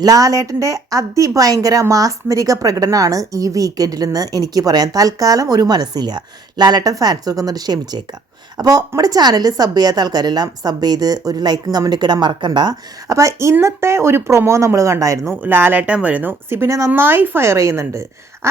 ലാലേട്ടന്റെ അതിഭയങ്കര മാസ്മരിക പ്രകടനമാണ് ഈ വീക്കെൻഡിൽ നിന്ന് എനിക്ക് പറയാൻ തൽക്കാലം ഒരു മനസ്സില്ല. ലാലേട്ടൻ ഫാൻസൊക്കെ എന്നിട്ട് ക്ഷമിച്ചേക്കാം. അപ്പോൾ നമ്മുടെ ചാനൽ സബ് ചെയ്യാത്ത ആൾക്കാരെല്ലാം സബ് ചെയ്ത് ഒരു ലൈക്കും കമന്റൊക്കെ ഇടാൻ മറക്കണ്ട. അപ്പോൾ ഇന്നത്തെ ഒരു പ്രൊമോ നമ്മൾ കണ്ടായിരുന്നു. ലാലേട്ടൻ വരുന്നു. സിബിനെ നന്നായി ഫയർ ചെയ്യുന്നുണ്ട്.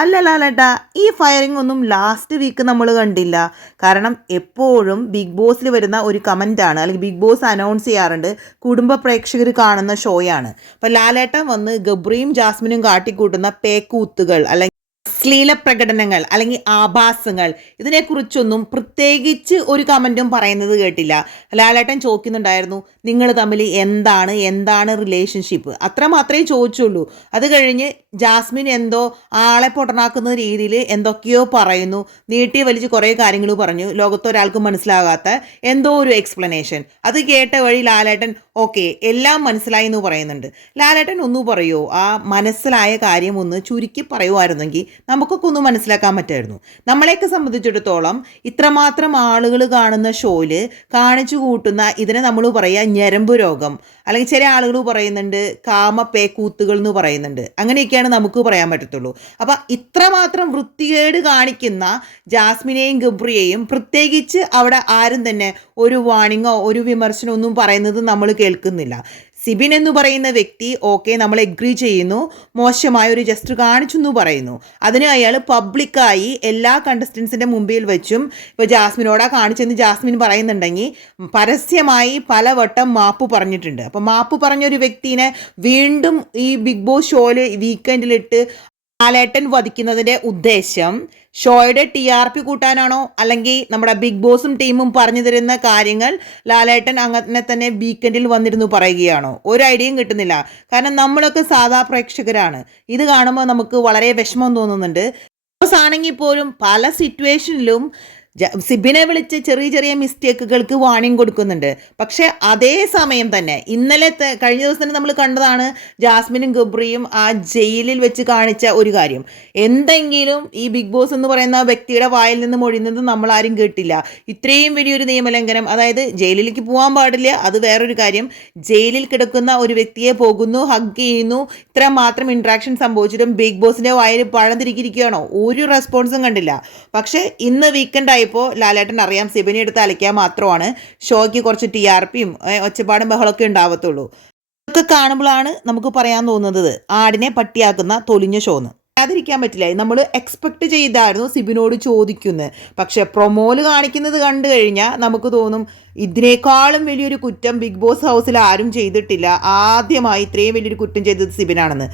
അല്ല ലാലേട്ട ഈ ഫയറിംഗ് ഒന്നും ലാസ്റ്റ് വീക്ക് നമ്മൾ കണ്ടില്ല. കാരണം എപ്പോഴും ബിഗ് ബോസിൽ വരുന്ന ഒരു കമന്റാണ് അല്ലെങ്കിൽ ബിഗ് ബോസ് അനൗൺസ് ചെയ്യാറുണ്ട്. കുടുംബ പ്രേക്ഷകർ കാണുന്ന ഷോയാണ് അപ്പോൾ ലാലേട്ടൻ വന്ന് ഗബ്രിയും ജാസ്മിനും കാട്ടിക്കൂട്ടുന്ന പേക്കൂത്തുകൾ അല്ലെങ്കിൽ ശ്ലീല പ്രകടനങ്ങൾ അല്ലെങ്കിൽ ആഭാസങ്ങൾ ഇതിനെക്കുറിച്ചൊന്നും പ്രത്യേകിച്ച് ഒരു കമന്റും പറയുന്നത് കേട്ടില്ല. ലാലേട്ടൻ ചോദിക്കുന്നുണ്ടായിരുന്നു നിങ്ങൾ തമ്മിൽ എന്താണ്? എന്താണ് റിലേഷൻഷിപ്പ് അത്ര മാത്രമേ ചോദിച്ചുള്ളൂ. അത് കഴിഞ്ഞ് ജാസ്മിൻ എന്തോ ആളെ പൊട്ടനാക്കുന്ന രീതിയിൽ എന്തൊക്കെയോ പറയുന്നു. നീട്ടി വലിച്ച് കുറേ കാര്യങ്ങൾ പറഞ്ഞു. ലോകത്തൊരാൾക്കും മനസ്സിലാകാത്ത എന്തോ ഒരു എക്സ്പ്ലനേഷൻ അത് കേട്ട വഴി ലാലേട്ടൻ ഓക്കെ എല്ലാം മനസ്സിലായി എന്ന് പറയുന്നുണ്ട്. ലാലേട്ടൻ ഒന്ന് പറയോ ആ മനസ്സിലായ കാര്യം ഒന്ന് ചുരുക്കി പറയുമായിരുന്നെങ്കിൽ നമുക്കൊക്കെ ഒന്ന് മനസ്സിലാക്കാൻ പറ്റുമായിരുന്നു നമ്മളെയൊക്കെ സംബന്ധിച്ചിടത്തോളം ഇത്രമാത്രം ആളുകൾ കാണുന്ന ഷോയിൽ കാണിച്ചു കൂട്ടുന്ന ഇതിനെ നമ്മൾ പറയുക ഞരമ്പ് രോഗം. അല്ലെങ്കിൽ ചില ആളുകൾ പറയുന്നുണ്ട് കാമപ്പേ കൂത്തുകൾ എന്ന് പറയുന്നുണ്ട്. അങ്ങനെയൊക്കെയാണ് നമുക്ക് പറയാൻ പറ്റത്തുള്ളൂ. അപ്പം ഇത്രമാത്രം വൃത്തികേട് കാണിക്കുന്ന ജാസ്മിനെയും ഗബ്രിയെയും പ്രത്യേകിച്ച് അവിടെ ആരും തന്നെ ഒരു വാണിങ്ങോ ഒരു വിമർശനമോ ഒന്നും പറയുന്നത് നമ്മൾ കേൾക്കുന്നില്ല. സിബിൻ എന്ന് പറയുന്ന വ്യക്തി ഓക്കെ നമ്മൾ എഗ്രി ചെയ്യുന്നു. മോശമായ ഒരു ജസ്റ്റ് കാണിച്ചു എന്ന് പറയുന്നു. അതിന് അയാൾ പബ്ലിക്കായി എല്ലാ കണ്ടസ്റ്റൻസിന്റെ മുമ്പിൽ വെച്ചും ഇപ്പോൾ ജാസ്മിനോടാ കാണിച്ചെന്ന് ജാസ്മിൻ പറയുന്നുണ്ടെങ്കിൽ പരസ്യമായി പലവട്ടം മാപ്പ് പറഞ്ഞിട്ടുണ്ട്. അപ്പോൾ മാപ്പ് പറഞ്ഞൊരു വ്യക്തിനെ വീണ്ടും ഈ ബിഗ് ബോസ് ഷോയിൽ വീക്കെൻഡിലിട്ട് ലാലേട്ടൻ വധിക്കുന്നതിന്റെ ഉദ്ദേശം ഷോയുടെ ടി ആർ പി കൂട്ടാനാണോ? അല്ലെങ്കിൽ നമ്മുടെ ബിഗ് ബോസും ടീമും പറഞ്ഞു തരുന്ന കാര്യങ്ങൾ ലാലേട്ടൻ അങ്ങനെ തന്നെ വീക്കെൻഡിൽ വന്നിരുന്നു പറയുകയാണോ? ഒരു ഐഡിയയും കിട്ടുന്നില്ല. കാരണം നമ്മളൊക്കെ സാധാ പ്രേക്ഷകരാണ്. ഇത് കാണുമ്പോൾ നമുക്ക് വളരെ വിഷമം തോന്നുന്നുണ്ട്. ബോസ് ആണെങ്കിൽ പോലും പല സിറ്റുവേഷനിലും സിബിനെ വിളിച്ച് ചെറിയ ചെറിയ മിസ്റ്റേക്കുകൾക്ക് വാണിംഗ് കൊടുക്കുന്നുണ്ട്. പക്ഷേ അതേ സമയം തന്നെ ഇന്നലെ കഴിഞ്ഞ ദിവസം തന്നെ നമ്മൾ കണ്ടതാണ് ജാസ്മിനും ഗബ്രിയും ആ ജയിലിൽ വെച്ച് കാണിച്ച ഒരു കാര്യം. എന്തെങ്കിലും ഈ ബിഗ് ബോസ് എന്ന് പറയുന്ന വ്യക്തിയുടെ വായിൽ നിന്ന് മൊഴിയുന്നത് നമ്മൾ ആരും കേട്ടില്ല. ഇത്രയും വലിയൊരു നിയമലംഘനം അതായത് ജയിലിലേക്ക് പോകാൻ പാടില്ല അത് വേറൊരു കാര്യം. ജയിലിൽ കിടക്കുന്ന ഒരു വ്യക്തിയെ പോകുന്നു ഹഗ് ചെയ്യുന്നു ഇത്ര മാത്രം ഇൻട്രാക്ഷൻ സംഭവിച്ചിട്ടും ബിഗ് ബോസിന്റെ വായിൽ പഴം തിരിക്കിയിരിക്കുകയാണോ ഒരു റെസ്പോൺസും കണ്ടില്ല. പക്ഷേ ഇന്ന് വീക്കെൻഡ് ആയപ്പോൾ ലാലേട്ടൻ അറിയാം സിബിനി എടുത്ത് അലയ്ക്കാൻ മാത്രമാണ് ഷോയ്ക്ക് കുറച്ച് ടി ആർ പിയും ഒച്ചപ്പാടും ബഹളമൊക്കെ ഉണ്ടാവത്തുള്ളൂ. ഇതൊക്കെ കാണുമ്പോഴാണ് നമുക്ക് പറയാൻ തോന്നുന്നത് ആടിനെ പട്ടിയാക്കുന്ന തൊലിഞ്ഞ ഷോന്ന് പറയാതിരിക്കാൻ പറ്റില്ല. നമ്മൾ എക്സ്പെക്ട് ചെയ്തായിരുന്നു സിബിനോട് ചോദിക്കുന്നത് പക്ഷെ പ്രൊമോൽ കാണിക്കുന്നത് കണ്ടു കഴിഞ്ഞാൽ നമുക്ക് തോന്നും ഇതിനേക്കാളും വലിയൊരു കുറ്റം ബിഗ് ബോസ് ഹൗസിൽ ആരും ചെയ്തിട്ടില്ല. ആദ്യമായി ഇത്രയും വലിയൊരു കുറ്റം ചെയ്തത് സിബിനാണെന്ന്.